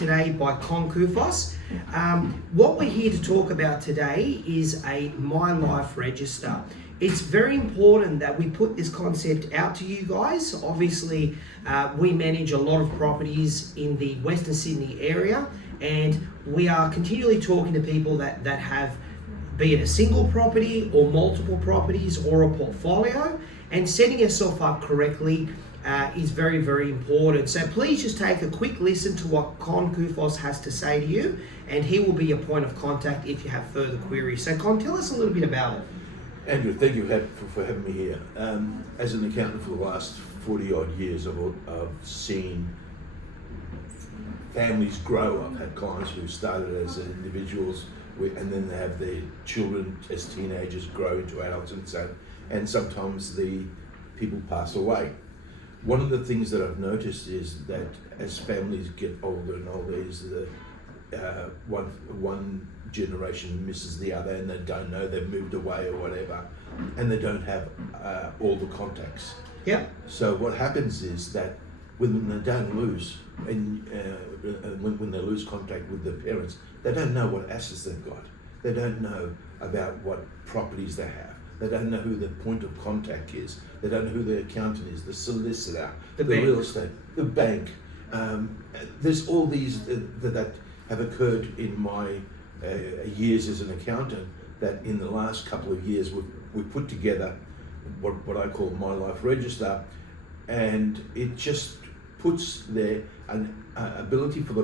Today by Con Kufos. What we're here to talk about today is a My Life register. It's very important that we put this concept out to you guys. Obviously, we manage a lot of properties in the Western Sydney area, and we are continually talking to people that have, be it a single property or multiple properties or a portfolio, and setting yourself up correctly is very, very important. So please just take a quick listen to what Con Kufos has to say to you, and he will be your point of contact if you have further queries. So Con, tell us a little bit about it. Andrew, thank you for having me here. As an accountant for the last 40 odd years, I've seen families grow. I've had clients who started as individuals and then they have their children as teenagers grow into adults, and sometimes the people pass away. One of the things that I've noticed is that as families get older and older, is the one generation misses the other, and they don't know they've moved away or whatever, and they don't have all the contacts. Yeah. So what happens is that when they don't lose, and when they lose contact with their parents, they don't know what assets they've got. They don't know about what properties they have. They don't know who the point of contact is. They don't know who the accountant is, the solicitor, the real estate, the bank. There's all these that have occurred in my years as an accountant, that in the last couple of years we've put together what I call My Life Register, and it just puts there an ability for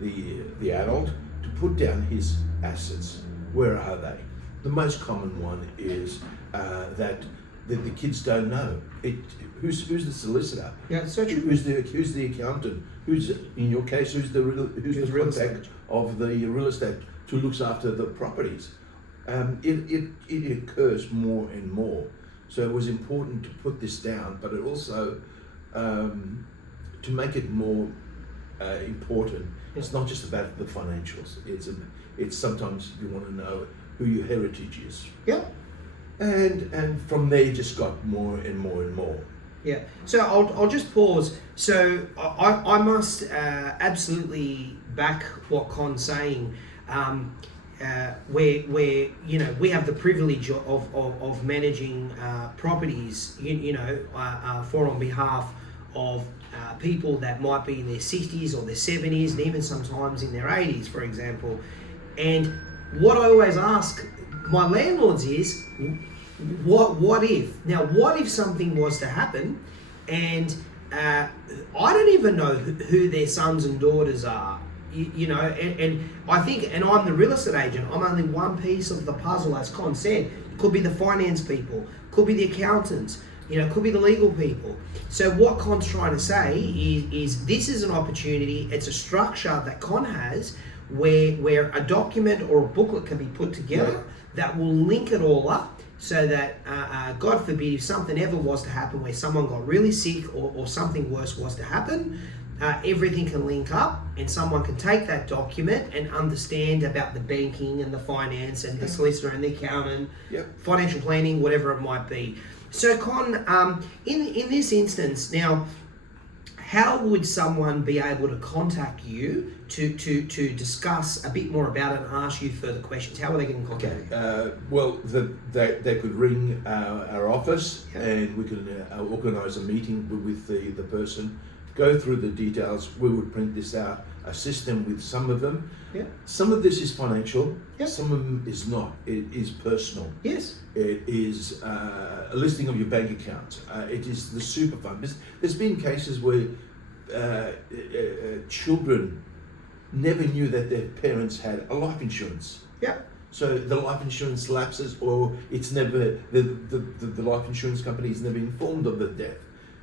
the adult to put down his assets. Where are they? The most common one is that the kids don't know. Who's the solicitor? Yeah, so true. Who's the accountant? Who's, in your case, who's the contact of the real estate who looks after the properties? It occurs more and more. So it was important to put this down, but it also to make it more important. It's not just about the financials. It's sometimes you want to know who your heritage is. Yeah. And from there it just got more and more and more. Yeah. So I'll just pause. So I must absolutely back what Con's saying. Where we have the privilege of managing properties, for on behalf of people that might be in their 60s or their 70s and even sometimes in their 80s, for example. And what I always ask my landlords is, what if? Now, what if something was to happen and I don't even know who their sons and daughters are, and I think, and I'm the real estate agent, I'm only one piece of the puzzle, as Con said. Could be the finance people, could be the accountants, could be the legal people. So what Con's trying to say is this is an opportunity, it's a structure that Con has where a document or a booklet can be put together that will link it all up, so that, God forbid, if something ever was to happen where someone got really sick or something worse was to happen, everything can link up and someone can take that document and understand about the banking and the finance and the solicitor and the accountant, financial planning, whatever it might be. So Con, in this instance, now, how would someone be able to contact you to discuss a bit more about it and ask you further questions? How are they getting in contact? Well, they could ring our office, and we can organise a meeting with the person, go through the details. We would print this out, assist them with some of them. Yeah. Some of this is financial, Yeah. some of them is not. It is personal. Yes. It is a listing of your bank account. It is the super fund. There's been cases where children never knew that their parents had a life insurance. Yeah. So the life insurance lapses, or it's never, the life insurance company is never informed of the death.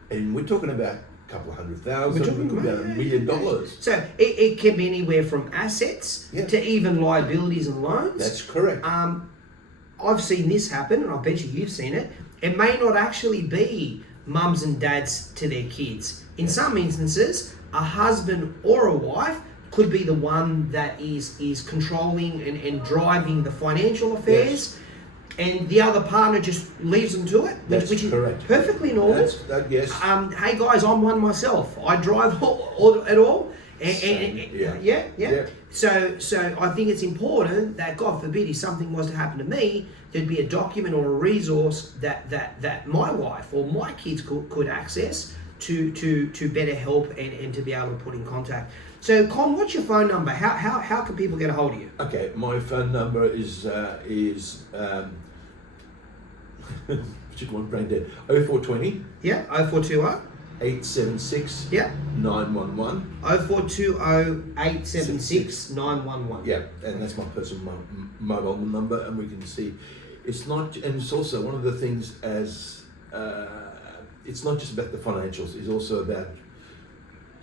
And we're talking about a couple of $100,000, we're talking about $1 million. So it can be anywhere from assets to even liabilities and loans. That's correct. I've seen this happen, and I bet you've seen it. It may not actually be mums and dads to their kids. In some instances, a husband or a wife could be the one that is controlling and driving the financial affairs. and the other partner just leaves them to it, which is perfectly normal. Yes. Hey guys, I'm one myself. I drive it all, Yeah. So I think it's important that, God forbid, if something was to happen to me, there'd be a document or a resource that my wife or my kids could access to better help and to be able to put in contact. So, Con, what's your phone number? How can people get a hold of you? Okay, my phone number is just one brain dead. 0420 Yeah, 0420 876 yeah 911. 0420 876 911. Yeah, and that's my personal mobile number, and we can see it's not, and it's also one of the things as it's not just about the financials. It's also about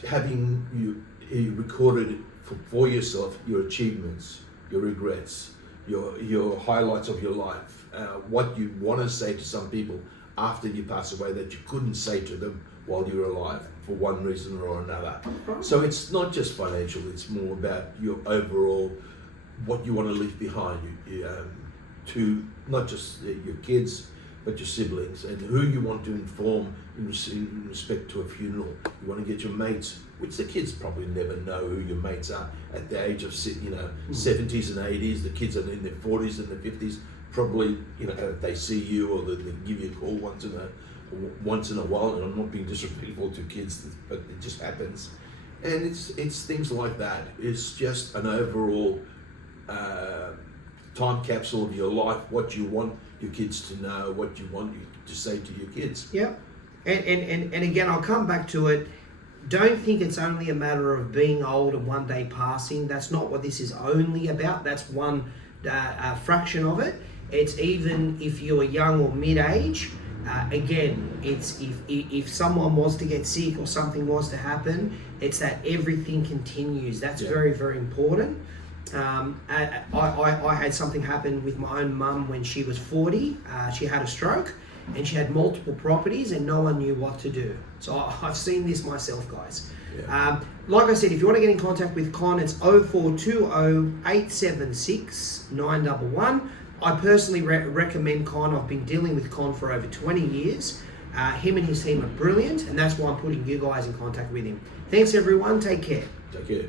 having you recorded for yourself your achievements, your regrets, your highlights of your life, what you want to say to some people after you pass away that you couldn't say to them while you were alive for one reason or another. So it's not just financial, it's more about your overall, what you want to leave behind to not just your kids, but your siblings, and who you want to inform in respect to a funeral. You want to get your mates, which the kids probably never know who your mates are at the age of 70s and 80s. The kids are in their 40s and their 50s. Probably, they see you or they give you a call once in a while. And I'm not being disrespectful to kids, but it just happens. And it's things like that. It's just an overall time capsule of your life, what you want your kids to know, what you want to say to your kids. Yeah. And again, I'll come back to it. Don't think it's only a matter of being old and one day passing. That's not what this is only about. That's one fraction of it. It's even if you're young or mid-age. Again, it's if someone was to get sick or something was to happen, it's that everything continues. That's very, very important. I had something happen with my own mum when she was 40. She had a stroke and she had multiple properties and no one knew what to do. So I've seen this myself, guys. Yeah. Like I said, if you want to get in contact with Con, it's 0420 876 911. I personally recommend Con. I've been dealing with Con for over 20 years. Him and his team are brilliant, and that's why I'm putting you guys in contact with him. Thanks, everyone. Take care. Take care.